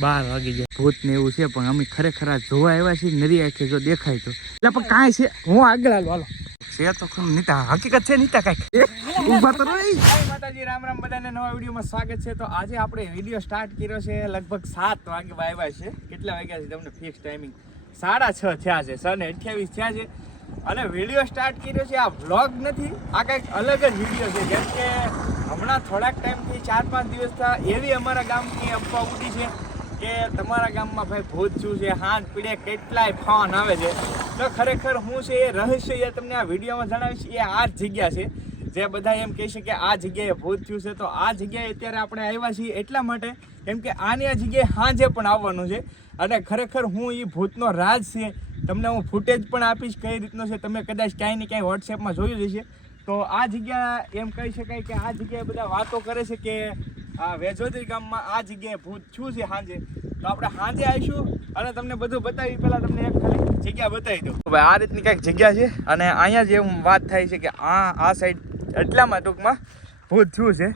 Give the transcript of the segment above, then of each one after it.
12 વાગી જાય. ભૂત ને એવું છે પણ અમે ખરેખર આ જોવા આવ્યા છીએ નરી આંખે જો દેખાય તો. એટલે પણ કાંઈ છે હું આગળ હાલો છે તો ખરું નીતા હકીકત છે નીતા કાંઈક ઊભા તો રહી. માતાજી રામ રામ બધાને નવા વિડીયોમાં સ્વાગત છે. તો આજે આપણે વિડીયો સ્ટાર્ટ કર્યો છે લગભગ 7 વાગે આવ્યા છે. કેટલા વાગ્યા છે તમને ફિક્સ ટાઈમિંગ 6:30 થયા છે, 6:28 થયા છે અને વિડીયો સ્ટાર્ટ કર્યો છે. આ વ્લોગ નથી, આ કંઈક અલગ જ વિડીયો છે. જેમ કે હમણાં થોડાક ટાઈમથી 4-5 દિવસથી એવી અમારા ગામની અફવા ઉડી છે કે તમારા ગામમાં ભાઈ ભૂત શું છે, હાથ પીડે કેટલાય ફોન આવે છે. તો ખરેખર હું છે એ રહસ્ય એ તમને આ વિડીયોમાં જણાવીશ. એ આ જ જગ્યા છે જે બધા એમ કહે છે કે આ જગ્યાએ ભૂત થયું છે. તો આ જગ્યાએ અત્યારે આપણે આવ્યા છીએ એટલા માટે કેમ કે આની આ જગ્યાએ સાંજે પણ આવવાનું છે અને ખરેખર હું એ ભૂતનો રાજ છે તમને હું ફૂટેજ પણ આપીશ કઈ રીતનો છે. તમે કદાચ ક્યાંય ને ક્યાંય વોટ્સએપમાં જોયું જ હશે. તો આ જગ્યા એમ કહી શકાય કે આ જગ્યાએ બધા વાતો કરે છે કે આ વેજોદરી ગામમાં આ જગ્યાએ ભૂત થયું છે સાંજે. તો આપણે સાંજે આવીશું અને તમને બધું બતાવી. પહેલાં તમને એક ખાલી જગ્યા બતાવી દઉં. ભાઈ આ રીતની કંઈક જગ્યા છે અને અહીંયા જે વાત થાય છે કે આ સાઈડ એટલામાં ટૂંકમાં ભૂત થયું છે.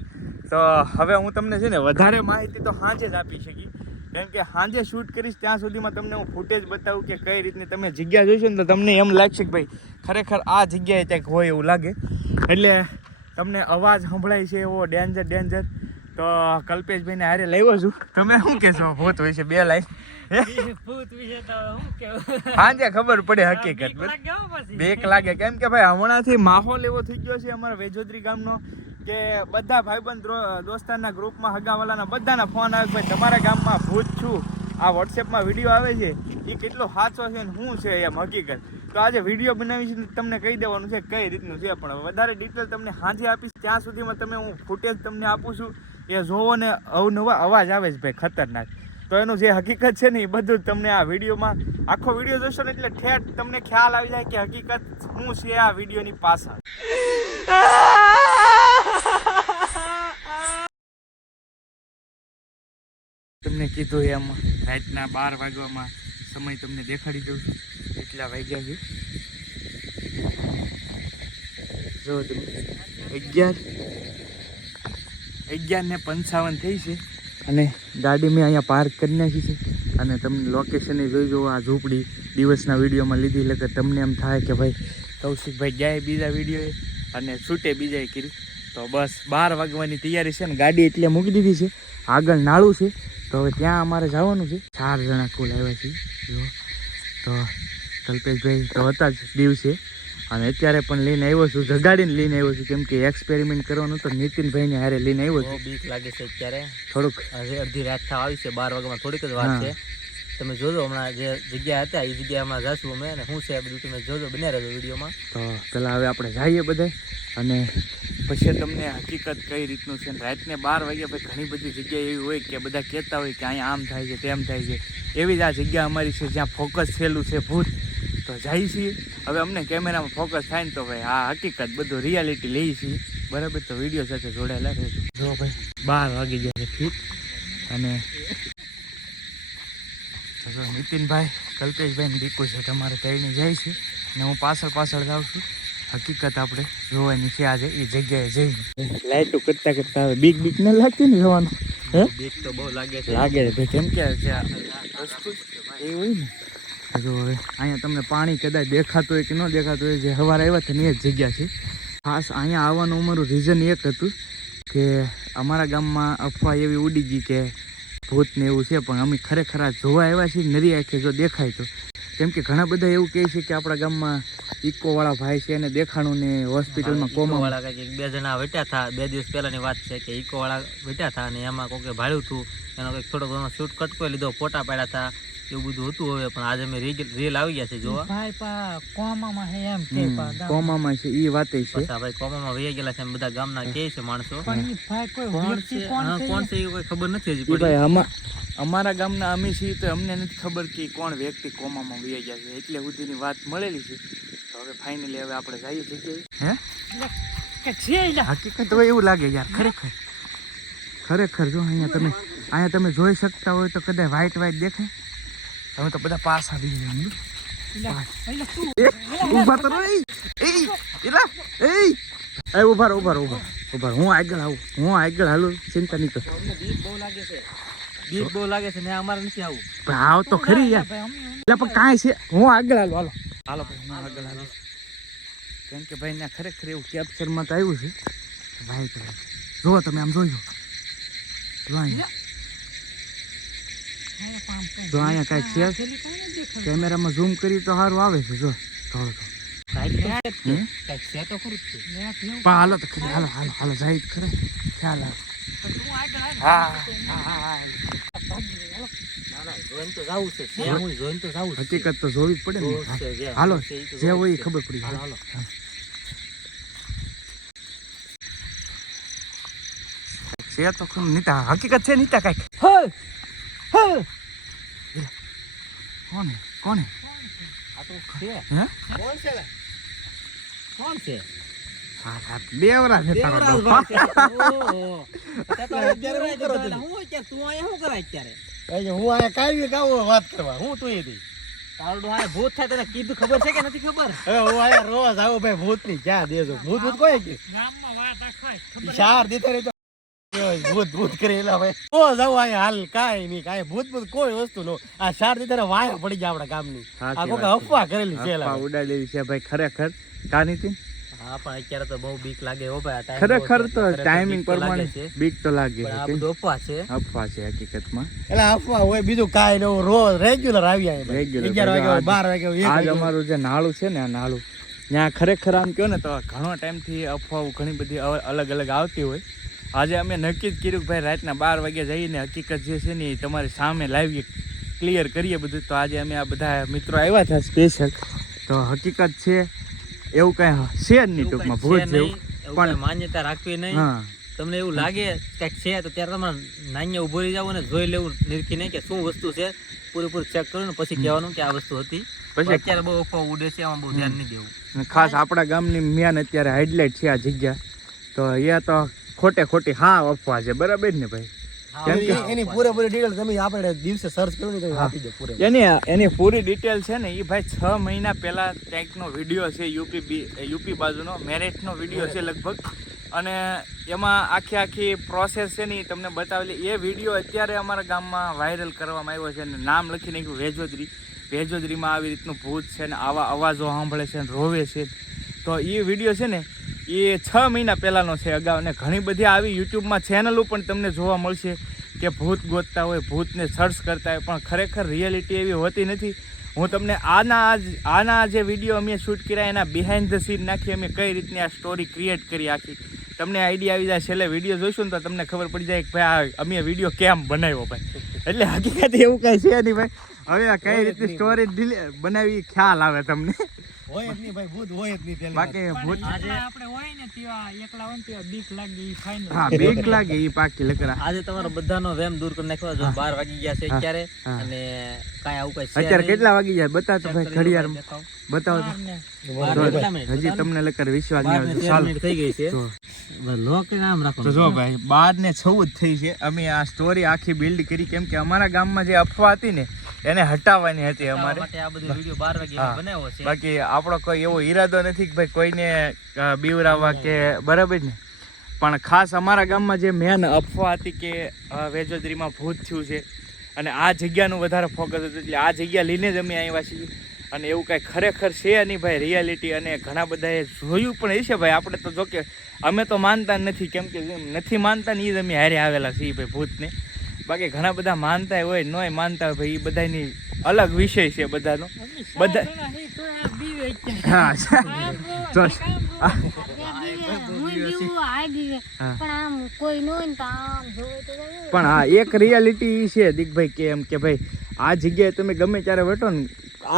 તો હવે હું તમને છે ને વધારે માહિતી તો સાંજે જ આપી શકી કેમ કે સાંજે શૂટ કરીશ ત્યાં સુધીમાં તમને હું ફૂટેજ બતાવું કે કઈ રીતની તમે જગ્યા જોઈશો ને તો તમને એમ લાગશે કે ભાઈ ખરેખર આ જગ્યાએ ક્યાંક હોય એવું લાગે. એટલે તમને અવાજ સંભળાય છે એવો ડેન્જર. તો કલ્પેશભાઈને હારે લાવ્યો છું. તમે શું કહેશો ભૂત વિશે 2 લાઈન? ભૂત વિશે તો શું કેવું, સાંજે ખબર પડે હકીકત. બીક લાગે કેમ કે ભાઈ હમણાંથી માહોલ એવો થઈ ગયો છે અમારા વેજોદરી ગામનો કે બધા ભાઈબંધ દોસ્તારના ગ્રુપમાં હગાવાલાના બધાના ફોન આવે ભાઈ તમારા ગામમાં ભૂત છું. આ વોટ્સએપમાં વિડીયો આવે છે એ કેટલો સાચો છે ને શું છે એમ હકીકત. તો આજે વિડીયો બનાવી છે તમને કહી દેવાનું છે કઈ રીતનું છે પણ વધારે ડિટેલ તમને સાંજે આપીશ. ત્યાં સુધીમાં તમે હું ફૂટેજ તમને આપું છું એ જોવો ને અવનવા અવાજ આવે છે ભાઈ ખતરનાક. તો એનું જે હકીકત છે ને એ બધું તમને આ વિડીયોમાં આખો વિડીયો જોશો ને એટલે ઠેઠ તમને ખ્યાલ આવી જાય કે હકીકત શું છે આ વિડીયોની પાછળ. તમને કીધું એમ રાતના 12 વાગવામાં સમય તમને દેખાડી દઉં છું. એટલા વાગ્યા છે જો તમે 11:55 થઈ છે અને ગાડી મેં અહીંયા પાર્ક કરી નાખી છે અને તમને લોકેશન જોઈ જુઓ. આ ઝૂંપડી દિવસના વિડીયોમાં લીધી એટલે કે તમને એમ થાય કે ભાઈ કૌશિકભાઈ ગયા બીજા વિડીયોએ અને શૂટે બીજાએ કરી. તો બસ 12 વાગવાની તૈયારી છે ને ગાડી એટલે મૂકી દીધી છે. આગળ નાળું છે તો હવે ત્યાં અમારે જવાનું છે. 4 જણા કુલ આવ્યા છીએ જો. તો કલ્પેશભાઈ તો હતા જ દિવસે અને અત્યારે પણ લઈને આવ્યો છું, જગાડીને લઈને આવ્યો છું કેમ કે એક્સપેરિમેન્ટ કરવાનું તો નીતિનભાઈને હારે લઈને આવ્યો છું. બીક લાગે છે અત્યારે થોડુંક અડધી રાત થવા આવી છે. 12 વાગ્યામાં થોડીક જ વાત છે. તમે જોજો હમણાં જે જગ્યા હતા એ જગ્યાએ હમણાં જશું અમે અને શું છે બધું તમે જોજો, બન્યા રહેજો વિડીયોમાં. તો પેલા હવે આપણે જઈએ બધા અને પછી તમને હકીકત કઈ રીતનું છે. રાતને 12 વાગ્યા પછી ઘણી બધી જગ્યા એવી હોય કે બધા કહેતા હોય કે અહીંયા આમ થાય છે તેમ થાય છે. એવી જ આ જગ્યા અમારી છે જ્યાં ફોકસ થયેલું છે ભૂત. તો જઈએ છીએ હવે અમને કેમેરામાં ફોકસ થાય ને તો ભાઈ આ હકીકત બધું રિયાલિટી લઈએ છીએ બરાબર. તો વિડીયો સાથે જોડાયેલા રહેજો. જો ભાઈ 12 વાગી ગયા છે ફીટ અને જો નીતિનભાઈ કલ્પેશભાઈ ને દીકુ છે તમારે તૈણી જાય છે ને હું પાછળ જાઉં છું. હકીકત આપણે જોવાની છે આજે એ જગ્યાએ જઈને. લાઈટો કરતા હવે બીક ન લાગતી ને જોવાનું? હે બીક તો બહુ લાગે છે ભાઈ કેમ કે વસ્તુ એ હોય ને. જો હવે અહીંયા તમને પાણી કદાચ દેખાતું હોય કે ન દેખાતું હોય જે સવારે આવ્યા હતા ને એ જ જગ્યા છે. ખાસ અહીંયા આવવાનું અમારું રીઝન એક હતું કે અમારા ગામમાં અફવા એવી ઉડી ગઈ કે ભૂત ને એવું છે પણ અમે ખરેખર આ જોવા આવ્યા છીએ નરી આંખે જો દેખાય તો. કેમ કે ઘણા બધા એવું કહે છે કે આપણા ગામમાં ઇકોવાળા ભાઈ છે એને દેખાણું ને હોસ્પિટલમાં કોમાવાળા કંઈક 2 જણા વેટ્યા હતા. 2 દિવસ પહેલાની વાત છે કે ઇકોવાળા વેટ્યા હતા અને એમાં કોકે ભાડ્યું હતું એનો કંઈક થોડો ઘણો શૂટ કટકો લીધો, ફોટા પાડ્યા હતા એવું બધું હતું. હવે પણ આજે મેં રીલ આવી ગયા છે જોવા. કોમામાં છે એ વાત છે. ભાઈ કોમામાં વહી ગયેલા છે એમ બધા ગામના કહે છે માણસો. કોણ છે એ કોઈ ખબર નથી હજી ભાઈ. અમારા ગામના અમે છીએ તો અમને નથી ખબર કે કોણ વ્યક્તિ કોમામાં વહી ગયા છે એટલે સુધીની વાત મળેલી છે. તો હવે ફાઇનલી હવે આપણે જઈએ જગ્યાએ. હકીકત હોય એવું લાગે યાર ખરેખર જો અહીંયા તમે જોઈ શકતા હોય તો કદાચ વ્હાઈટ દેખાય. હવે તો બધા પાસ આવી ગયા. ઉભા તો ઉભા હું આગળ હાલું, ચિંતા નહીં કર. બહુ લાગે છે બીક બહુ લાગે છે ને અમારે નથી આવું. ભાઈ આવ તો ખરી યાર. એટલે પણ કાંઈ છે, હું આગળ હાલો હાલો ભાઈ, હું આગળ હાલો. કેમ કે ભાઈ ને ખરેખર એવું કેપ્ચરમાં તો આવ્યું છે ભાઈ. તો જુઓ તમે આમ જોઈ લો, જો અહીંયા કાંઈક છે. કેમેરામાં ઝૂમ કરી તો સારું આવે છે. જો થોડો પણ હાલો તો ખરી, હાલો હાલો હાલો જાય તો ખરે ખ્યાલ આવે. હકીકત તો જોવી જ પડે ને. હાલો જે હોય એ ખબર પડી. હાલો છે તો નીતા, હકીકત છે નીતા કાંઈક. કોને કોને કોણ છે? બેવરા છે તારો ડો. હું આ કાવી કાવો વાત કરવા હું તું એથી તારો ડો આ ભૂત થાય તને કીધું ખબર છે કે નથી ખબર? હવે હું આયા રોજ આવું ભાઈ ભૂત ની ક્યાં દેજો ભૂત ભૂત કોઈ કે ચાર દીધે રે તો ભૂત ભૂત કરેલા ભાઈ રોજ આવું આયા હાલ કાઈ નહીં કાઈ ભૂત ભૂત કોઈ વસ્તુ નો આ ચાર દીધે વાયા પડી ગયા આપડા ગામની આ કોઈ અફવા કરેલી છે ઉડાડેલી છે ભાઈ ખરેખર. કાની થી હા પણ અત્યારે તો બહુ બીક લાગે હો ભાઈ. આ ખરેખર તો ટાઈમિંગ પ્રમાણે બીક તો લાગે પણ આ છે. બધું અફવા છે. અફવા છે હકીકતમાં. એટલે અફવા હોય બીજું કાઈ નવું રોજ રેગ્યુલર આવી આય Regular. 11 વાગે 12 વાગે આજ અમારું જે નાળું છે ને, આ નાળું ત્યાં ખરેખર આમ કહો ને તો ઘણો ટાઈમથી અફવાઓ ઘણી બધી અલગ અલગ આવતી હોય. આજે અમે નક્કી જ કર્યું કે ભાઈ રાતના 12 વાગે જઈને હકીકત જે છે ને એ તમારી સામે લાવીએ, ક્લિયર કરીએ બધું. તો આજે અમે આ બધા મિત્રો આવ્યા હતા સ્પેશિયલ. તો હકીકત છે એવું કાંઈ છે જ નહીં ટૂંકમાં ભૂત જેવું. પણ માન્યતા રાખવી નહીં. હા તમને એવું લાગે કંઈક છે તો ત્યારે તમારે નાન્ય ઉભો રહી જાવ ને જોઈ લેવું નિરખી નહીં કે શું વસ્તુ છે, પૂરેપૂરું ચેક કરવું ને પછી કહેવાનું કે આ વસ્તુ હતી. પછી અત્યારે બહુ અફવા ઉડે છે, આમાં બહુ ધ્યાન નહીં દેવું. અને ખાસ આપણા ગામની મેન અત્યારે હાઇલાઇટ છે આ જગ્યા. તો એ તો ખોટી હા અફવા છે, બરાબર ને ભાઈ? કેમ કે એની પૂરેપૂરી ડિટેલ તમે આપણે દિવસે સર્ચ કરો ને તો આપી દે પૂરે. એની પૂરી ડિટેલ છે ને એ ભાઈ 6 મહિના પહેલા ક્યાંકનો વિડીયો છે, યુપી બાજુનો મેરેજનો વિડીયો છે લગભગ. અને એમાં આખી પ્રોસેસ છે ને એ તમને બતાવેલી. એ વિડીયો અત્યારે અમારા ગામમાં વાયરલ કરવામાં આવ્યો છે અને નામ લખી નાખ્યું વેજોદરીમાં આવી રીતનું ભૂત છે ને આવા અવાજો સાંભળે છે ને રોવે છે. તો એ વિડીયો છે ને એ 6 મહિના પહેલાંનો છે અગાઉ. અને ઘણી બધી આવી યુટ્યુબમાં ચેનલો પણ તમને જોવા મળશે કે ભૂત ગોતતા હોય, ભૂતને સર્ચ કરતા હોય, પણ ખરેખર રિયાલિટી એવી હોતી નથી. હું તમને આના જે વિડીયો અમે શૂટ કર્યા એના બિહાઇન્ડ ધ સીન નાખી અમે કઈ રીતની આ સ્ટોરી ક્રિએટ કરી આખી. તમને આઈડિયા આવી જાય. છેલ્લે વિડીયો જોઈશું ને તો તમને ખબર પડી જાય કે ભાઈ અમે વિડીયો કેમ બનાવ્યો ભાઈ. એટલે હકીકત એવું કાંઈ છે નહીં ભાઈ. હવે આ કઈ રીતની સ્ટોરી બનાવી ખ્યાલ આવે તમને. હોય જ નહીં ભાઈ ભૂત હોય જ નહીં. બાકી ભૂત આપણે હોય ને ત્યાં એકલા હોય ને ત્યાં બીક લાગે ઈ ફાઇનલ. હા બીક લાગે ઈ પાકી લકરા. આજે તમારો બધાનો વેમ દૂર કરી નાખ્યો. જો 12 વાગી ગયા છે અત્યારે અને કાંઈ આવું કઈ છે અત્યારે નહીં. કેટલા વાગી જાય બતાવ તો ભાઈ ઘડિયાળ બતાવો તો. કેટલા મિનિટ? હજી તમને લકર વિશ્વાસ 12 નહીં ને 13 મિનિટ થઈ ગઈ છે. તો લોક નામ રાખો. તો જો ભાઈ 12:14 થઈ છે. અમે આ સ્ટોરી આખી બિલ્ડ કરી કેમ કે અમારા ગામમાં જે અફવા હતી ને એને હટાવવાની હતી અમારે. માટે આ બધો વિડિયો 12 વાગે બનાવ્યો છે. બાકી આપણો કોઈ એવો ઈરાદો નથી કે ભાઈ કોઈને બીવરાવવા કે બરાબર ને. પણ ખાસ અમારા ગામમાં જે મેન અફવા હતી કે વેજોદરીમાં ભૂત થયું છે અને આ જગ્યાનું વધારે ફોકસ હતું, એટલે આ જગ્યા લઈને જ અમે આવ્યા છીએ. અને એવું કાંઈ ખરેખર છે નહીં ભાઈ રિયાલિટી. અને ઘણા બધાએ જોયું પણ હશે ભાઈ. આપણે તો જોકે અમે તો માનતા નથી કેમ કે નથી માનતા ને એ જ અમે હારે આવેલા છીએ ભાઈ ભૂતને. બાકી ઘણા બધા માનતા હોય નોય માનતા હોય ભાઈ, એ બધાની અલગ વિષય છે બધાનો. બધા હા પણ હા એક રિયાલિટી છે દીકભાઈ કે એમ કે ભાઈ આ જગ્યાએ તમે ગમે ત્યારે બેઠો ને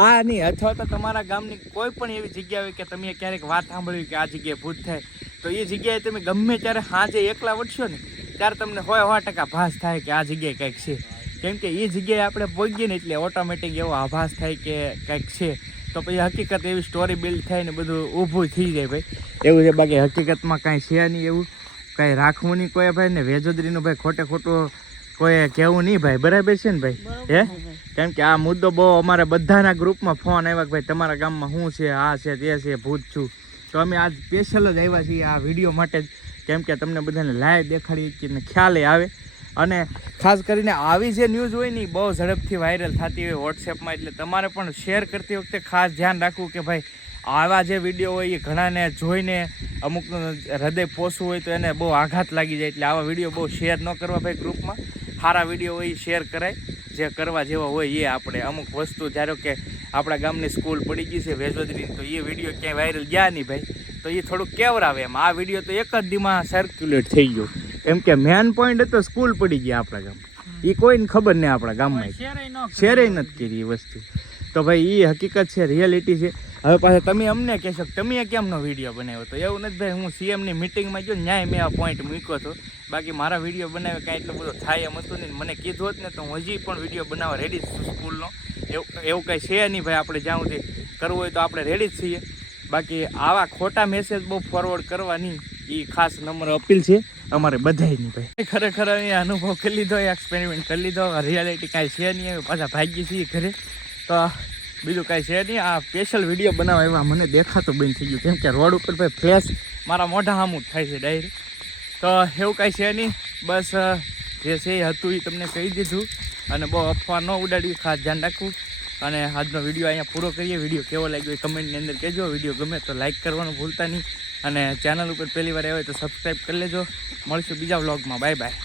આ નહીં અથવા તો તમારા ગામની કોઈ પણ એવી જગ્યા હોય કે તમે ક્યારેક વાત સાંભળ્યું કે આ જગ્યાએ ભૂત થાય તો એ જગ્યાએ તમે ગમે ત્યારે સાંજે એકલા વળશો ને ત્યારે તમને 100% ભાસ થાય કે આ જગ્યાએ કંઈક છે. કેમ કે એ જગ્યાએ આપણે પહોંચીએ ને એટલે ઓટોમેટિક એવો આભાસ થાય કે કંઈક છે. તો પછી હકીકત એવી સ્ટોરી બિલ્ડ થાય ને બધું ઊભું થઈ જાય ભાઈ એવું છે. બાકી હકીકતમાં કાંઈ છે નહીં એવું કાંઈ રાખવું નહીં કોઈ ભાઈ ને વેજોદરીનું ભાઈ ખોટું કોઈ કહેવું નહીં ભાઈ. બરાબર છે ને ભાઈ? હે કેમ કે આ મુદ્દો બહુ અમારે બધાના ગ્રુપમાં ફોન આવ્યા કે ભાઈ તમારા ગામમાં શું છે, આ છે તે છે, ભૂત છું. તો અમે આજ સ્પેશિયલ જ આવ્યા છીએ આ વિડીયો માટે જ. કેમ કે તમને બધાને લાઈવ દેખાડીએ કે ખ્યાલ આવે. અને ખાસ કરીને આવી જે ન્યૂઝ હોય ને એ બહુ ઝડપથી વાયરલ થતી હોય વોટ્સએપમાં, એટલે તમારે પણ શેર કરતી વખતે ખાસ ધ્યાન રાખવું કે ભાઈ આવા જે વિડીયો હોય એ ઘણાને જોઈને અમુકનું હૃદય પોસવું હોય તો એને બહુ આઘાત લાગી જાય, એટલે આવા વિડીયો બહુ શેર ન કરવા ભાઈ ગ્રુપમાં. સારા વિડીયો હોય એ શેર કરાય, જે કરવા જેવા હોય એ. આપણે અમુક વસ્તુ ધારો કે આપણા ગામની સ્કૂલ પડી ગઈ છે વેજોદરીની, તો એ વિડીયો ક્યાંય વાયરલ ગયા નહીં ભાઈ, તો એ થોડુંક કેવરાવે એમ. આ વિડીયો તો એક જ દીમાં સર્ક્યુલેટ થઈ ગયો, કેમ કે મેન પોઈન્ટ હતો સ્કૂલ પડી ગયા આપણા ગામમાં, એ કોઈને ખબર નહીં આપણા ગામમાં, શેરે નથી કરી એ વસ્તુ. તો ભાઈ એ હકીકત છે, રિયાલિટી છે. હવે પાછા તમે અમને કહેશો કે તમે કેમનો વિડીયો બનાવ્યો, તો એવું નથી ભાઈ, હું સીએમની મિટિંગમાં ગયો ન્યાય મેં આ પોઈન્ટ મૂક્યો હતો. બાકી મારા વિડીયો બનાવે કાંઈ એટલો બધો થાય એમ હતું નહીં. મને કીધું હોત ને તો હું હજી પણ વિડીયો બનાવવા રેડી છું સ્કૂલનો. એવું કાંઈ છે નહીં ભાઈ, આપણે જ્યાં સુધી કરવું હોય તો આપણે રેડી જ છીએ. બાકી આવા ખોટા મેસેજ બહુ ફોરવર્ડ કરવા નહીં, એ ખાસ નંબર અપીલ છે અમારે બધાયની ભાઈ. ખરેખર અહીંયા અનુભવ કરી લીધો, એક્સપેરિમેન્ટ કરી લીધો. રિયાલિટી કાંઈ છે નહીં, હવે પાછા ભાગી છીએ ઘરે, તો બીજું કાંઈ છે નહીં. આ સ્પેશિયલ વિડીયો બનાવવા એવા મને દેખાતો બંધ થઈ ગયું, કેમ કે રોડ ઉપર ભાઈ ફ્લેશ મારા મોઢા સામું થાય છે ડાયરેક્ટ. તો એવું કાંઈ છે નહીં, બસ જે છે એ હતું એ તમને કહી દીધું. અને બહુ અફવા ન ઉડાડવી, ખાસ ધ્યાન રાખવું. અને આજનો વિડીયો અહીંયા પૂરો કરીએ. વિડીયો કેવો લાગ્યો એ કમેન્ટની અંદર કહેજો. વિડીયો ગમે તો લાઇક કરવાનું ભૂલતા નહીં, અને ચેનલ ઉપર પહેલી વાર આવ્યો હોય તો સબસ્ક્રાઈબ કરી લેજો. મળશું બીજા વ્લોગમાં. Bye bye.